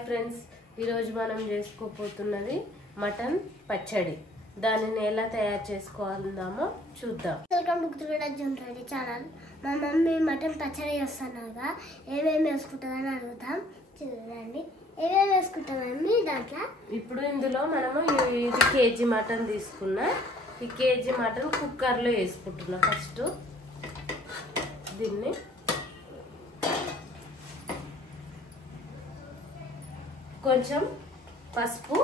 Friends, ఈరోజు మనం చేసుకోబోతున్నది mutton పచ్చడి. దానిని ఎలా తయారు చేసుకోవాలో చూద్దాం. Welcome to ready channel. మా మమ్మీ మటన్ పచ్చడి చేస్తున్నాగా ఏమేమి వేసుకుంటుందని అడుగుతాం. చూడండి ఏమేమి వేసుకుంటాం మమ్మీ దాంట్లో. ఇప్పుడు ఇందులో మనము ఇది కేజీ మటన్ తీసుకున్నా. ఈ కేజీ మటన్ కుక్కర్లో వేసుకుంటున్నా. ఫస్ట్ దీన్ని కొంచెం పసుపు,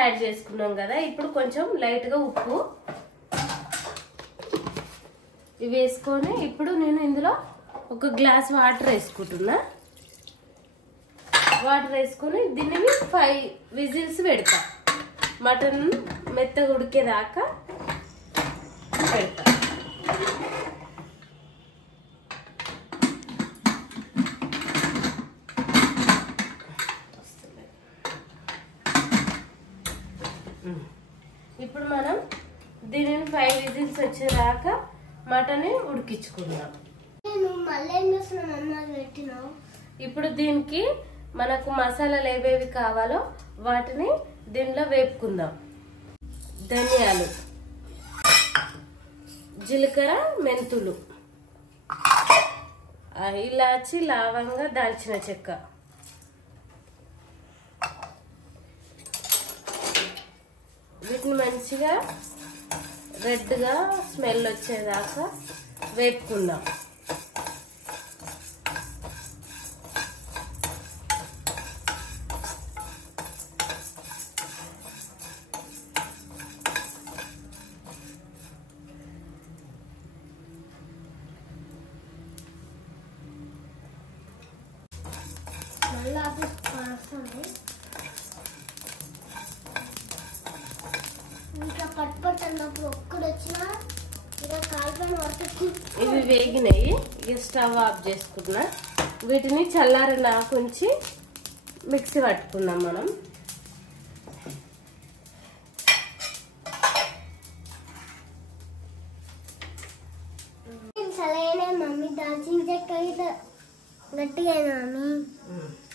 యాడ్ చేసుకున్నాం కదా. ఇప్పుడు కొంచెం లైట్గా ఉప్పు ఇవి వేసుకొని ఇప్పుడు నేను ఇందులో ఒక గ్లాస్ వాటర్ వేసుకుంటున్నా. వాటర్ వేసుకొని దీన్ని 5 విజిల్స్ పెడతా. మటన్ మెత్తగా ఉడికేదాకా పెడతా. ఇప్పుడు మనం దీనిని 5 విజిల్స్ వచ్చేదాకా మటన్ ఉడికించుకుందాం. ఇప్పుడు దీనికి మనకు మసాలాలు ఏవేవి కావాలో వాటిని దీనిలో వేపుకుందాం. ధనియాలు, జీలకర్ర, మెంతులు, ఇలాచి, లవంగ, దాల్చిన చెక్క. వీటిని మంచిగా రెడ్గా స్మెల్ వచ్చేదాకా వేపుకుందాం. ఇవి వేగినాయి. ఇక స్టవ్ ఆఫ్ చేసుకున్నా. వీటిని చల్లారిలా ఉంచి మిక్సీ పట్టుకుందాం మనం. మమ్మీ దాల్చిన చెక్క గట్టిగా అయినా మమ్మీ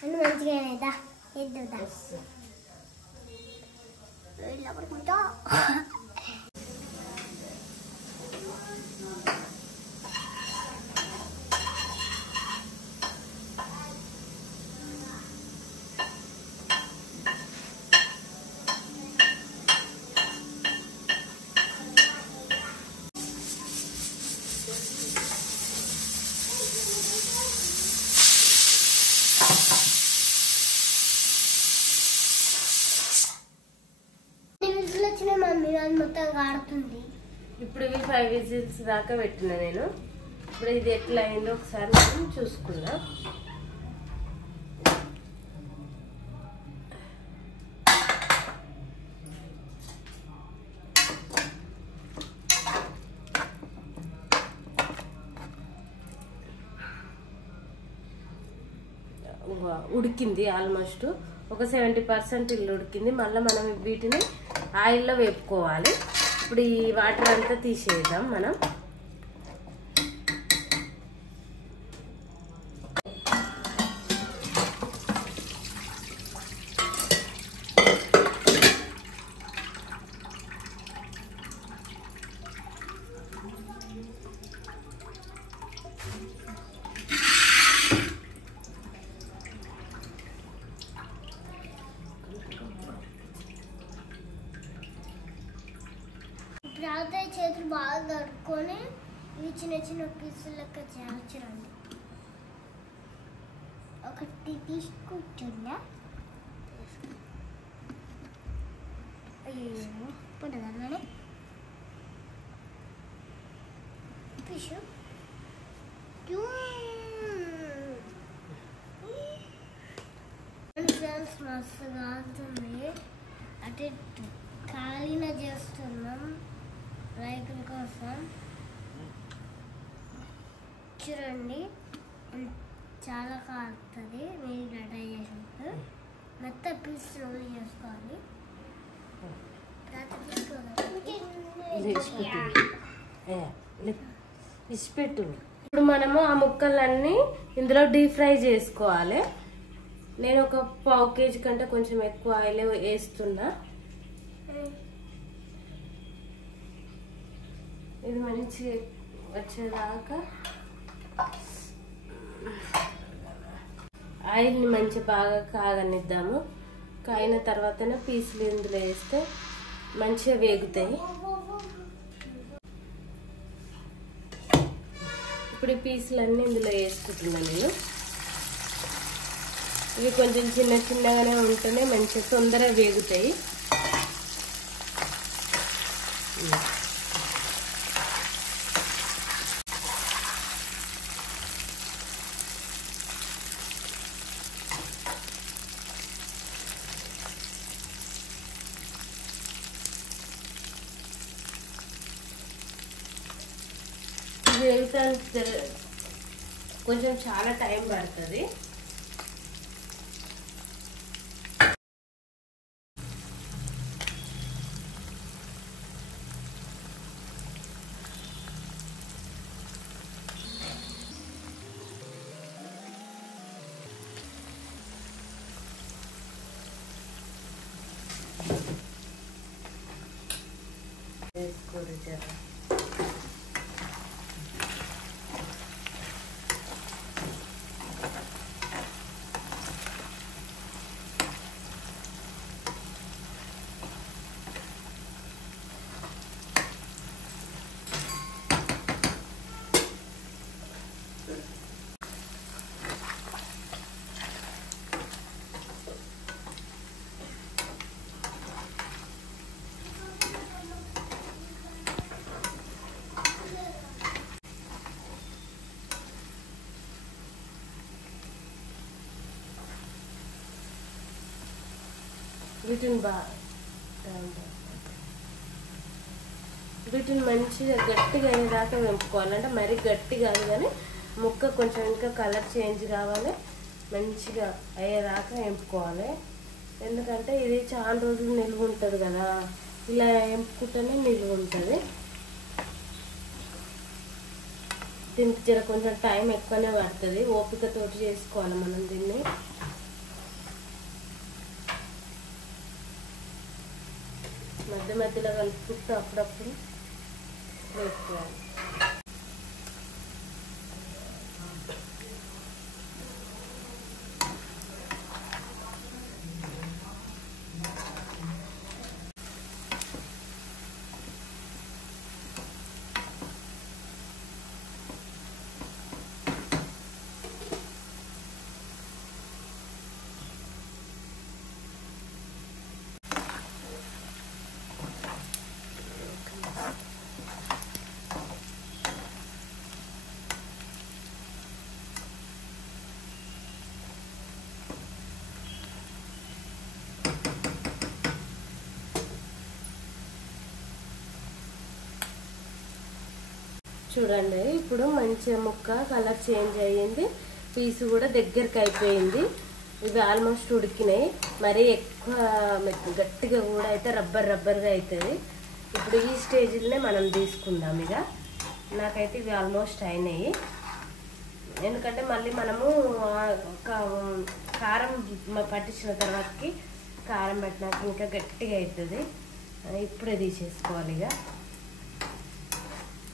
అన్ని మంచిగా అయినా మమ్మీ మొత్తం కాడుతుంది. ఇప్పుడు ఇవి 5 విజిల్స్ దాకా పెట్టినా నేను. ఇప్పుడు ఇది ఎట్లా అయిందో ఒకసారి మనం చూసుకుందాం. ఉడికింది ఆల్మోస్ట్. ఒక 70% ఇల్లు ఉడికింది. మళ్ళీ మనం వీటిని ఆయిల్లో వేపుకోవాలి. ఇప్పుడు ఈ వాటర్ అంతా తీసేద్దాం మనం. రాత్రి చేతులు బాగా కడుక్కొని ఇవి చిన్న చిన్న పీసులు లెక్క చేర్చరండి. ఒకటి తీసుకుంటున్నా. అయ్యో పుట్టదన్నానే పీసు మస్తు కాలుతుంది. అటు కాలిన చేస్తున్నాం రైతుల కోసం. చూడండి చాలా కాలుతుంది. మీరు ట్రై చేసినప్పుడు మెత్త పీసులు చేసుకోవాలి. ఇసిపెట్టు. ఇప్పుడు మనము ఆ ముక్కలన్నీ ఇందులో డీప్ ఫ్రై చేసుకోవాలి. నేను ఒక పావు కేజీ కంటే కొంచెం ఎక్కువ ఆయిల్ వేస్తున్నా. ఇది మంచి వచ్చేదాకా ఆయిల్ని మంచి బాగా కాగనిద్దాము. కాగిన తర్వాతనే పీసులు ఇందులో వేస్తే మంచిగా వేగుతాయి. ఇప్పుడు ఈ పీసులన్నీ ఇందులో వేసుకుంటున్నాను నేను. ఇవి కొంచెం చిన్న చిన్నగానే ఉంటేనే మంచిగా తొందరగా వేగుతాయి. వేగటానికి కొంచెం చాలా టైం పడుతుంది. వేసుకోరు జర. వీటిని మంచిగా గట్టిగా అయ్యేదాకా వేపుకోవాలి. అంటే మరీ గట్టి కాదు కానీ ముక్క కొంచెం ఇంకా కలర్ చేంజ్ కావాలి, మంచిగా అయ్యేదాకా వేపుకోవాలి. ఎందుకంటే ఇది చాలా రోజులు నిల్వ ఉంటుంది కదా, ఇలా వేపుకుంటేనే నిల్వ ఉంటుంది. దీనికి జర కొంచెం టైం ఎక్కువనే పడుతుంది, ఓపికతోటి చేసుకోవాలి మనం దీన్ని. మధ్య మధ్యలో కలుపుకుంటూ అప్పుడప్పుడు వేసుకోవాలి. చూడండి, ఇప్పుడు మంచిగా ముక్క కలర్ చేంజ్ అయ్యింది, పీసు కూడా దగ్గరికి అయిపోయింది. ఇవి ఆల్మోస్ట్ ఉడికినాయి. మరీ ఎక్కువ గట్టిగా కూడా అయితే రబ్బర్గా అవుతుంది. ఇప్పుడు ఈ స్టేజ్లోనే మనం తీసుకుందాం. ఇక నాకైతే ఇవి ఆల్మోస్ట్ అయినాయి. ఎందుకంటే మళ్ళీ మనము కారం పట్టించిన తర్వాతకి కారం పెట్టినాక ఇంకా గట్టిగా అవుతుంది. ఇప్పుడే తీసేసుకోవాలి.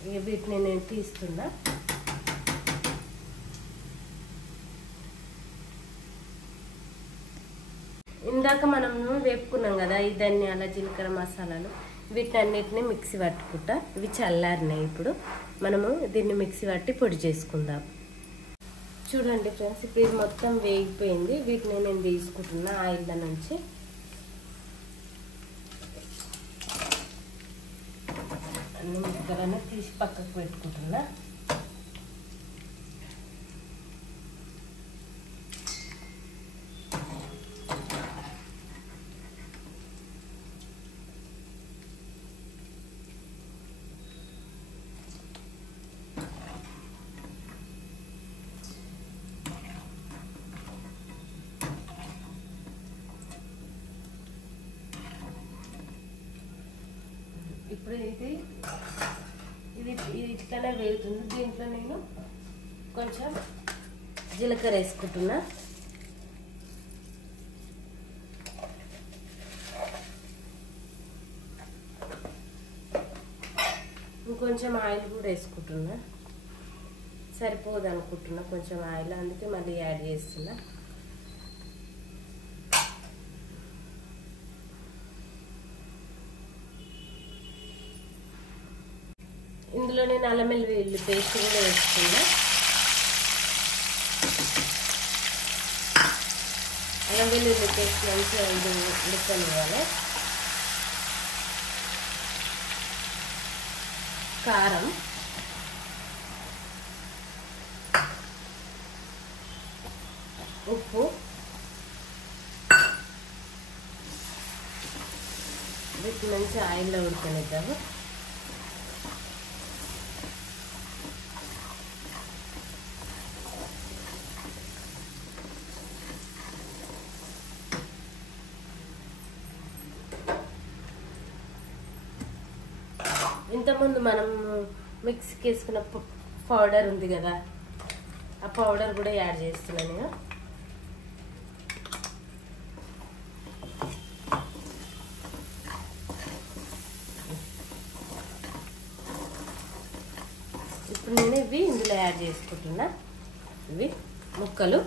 ఇక వీటిని నేను తీస్తున్నా. ఇందాక మనం వేపుకున్నాం కదా ఈ ధనియాల జీలకర్ర మసాలాలు, వీటన్నిటిని మిక్సీ పట్టుకుంటా. ఇవి చల్లారినాయి. ఇప్పుడు మనము దీన్ని మిక్సీ పట్టి పొడి చేసుకుందాం. చూడండి ఫ్రెండ్స్, ఇప్పుడు ఇది మొత్తం వేగిపోయింది. వీటిని నేను తీసుకుంటున్నా ఆయిల్ నుంచి. అన్ని ముక్కలను తీసి పక్కకు పెట్టుకుంటున్నా. ఇప్పుడు ఇది ఇట్లనే వేగుతుంది. దీంట్లో నేను కొంచెం జీలకర్ర వేసుకుంటున్నా. ఇంకొంచెం ఆయిల్ కూడా వేసుకుంటున్నా. సరిపోదు అనుకుంటున్నా కొంచెం ఆయిల్, అందుకే మళ్ళీ యాడ్ చేస్తున్నా. ఇందులో నేను అల్లం వెల్లుల్లి పేస్ట్ కూడా వేస్తున్నా. అల్లం వెల్లుల్లి పేస్ట్ మంచిగా ఉడకనివ్వాలి. కారం, ఉప్పు, వీటి మంచి ఆయిల్లో ఉడకనిద్దాము. ఇంతకుముందు మనం మిక్సీకి వేసుకున్న పౌడర్ ఉంది కదా, ఆ పౌడర్ కూడా యాడ్ చేస్తున్నాను నేను. ఇప్పుడు నేను ఇవి ఇందులో యాడ్ చేసుకుంటున్నా. ఇవి ముక్కలు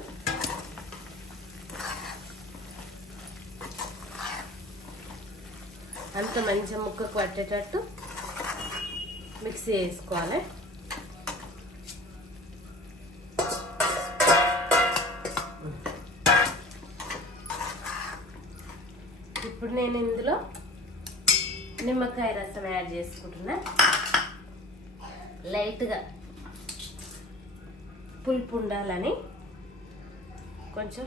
అంత మంచిగా ముక్కకు పట్టేటట్టు మిక్సీ వేసుకోవాలి. ఇప్పుడు నేను ఇందులో నిమ్మకాయ రసం యాడ్ చేసుకుంటున్నా. లైట్గా పులుపు ఉండాలని కొంచెం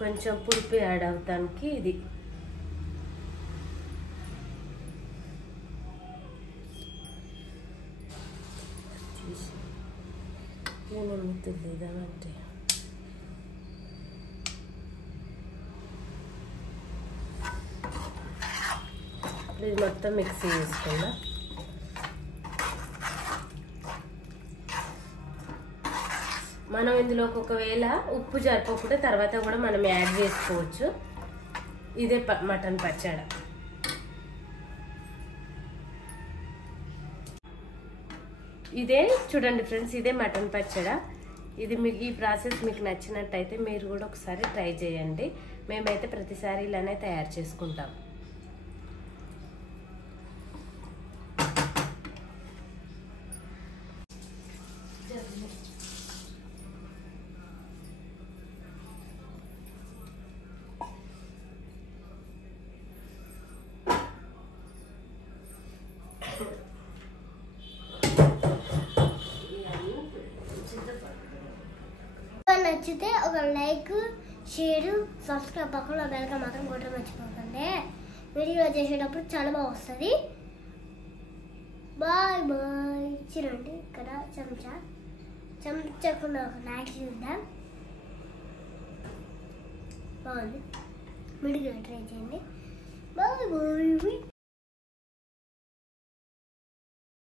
కొంచెం పులుపు యాడ్ అవటానికి ఇది తెలియదామంటే ఇది మొత్తం మిక్సీ చేసుకున్నా. మనం ఇందులో ఒకవేళ ఉప్పు జరపకుండా తర్వాత కూడా మనం యాడ్ చేసుకోవచ్చు. ఇదే మటన్ పచ్చడి. ఇదే చూడండి ఫ్రెండ్స్, ఇదే మటన్ పచ్చడి. ఇది మీకు ఈ ప్రాసెస్ మీకు నచ్చినట్టయితే మీరు కూడా ఒకసారి ట్రై చేయండి. మేమైతే ప్రతిసారి ఇలానే తయారు చేసుకుంటాం. నచ్చితే ఒక లైక్, షేర్, సబ్స్క్రైబ్ పక్కన బెల్గా మాత్రం కొట్టడం మర్చిపోకండి. వీడియో చేసేటప్పుడు చాలా బాగా వస్తుంది. Bye bye. చూడండి ఇక్కడ చెంచాకుండా ఒక లైక్ చూద్దాం. బాగుంది, మీరు ట్రై చేయండి. Bye bye.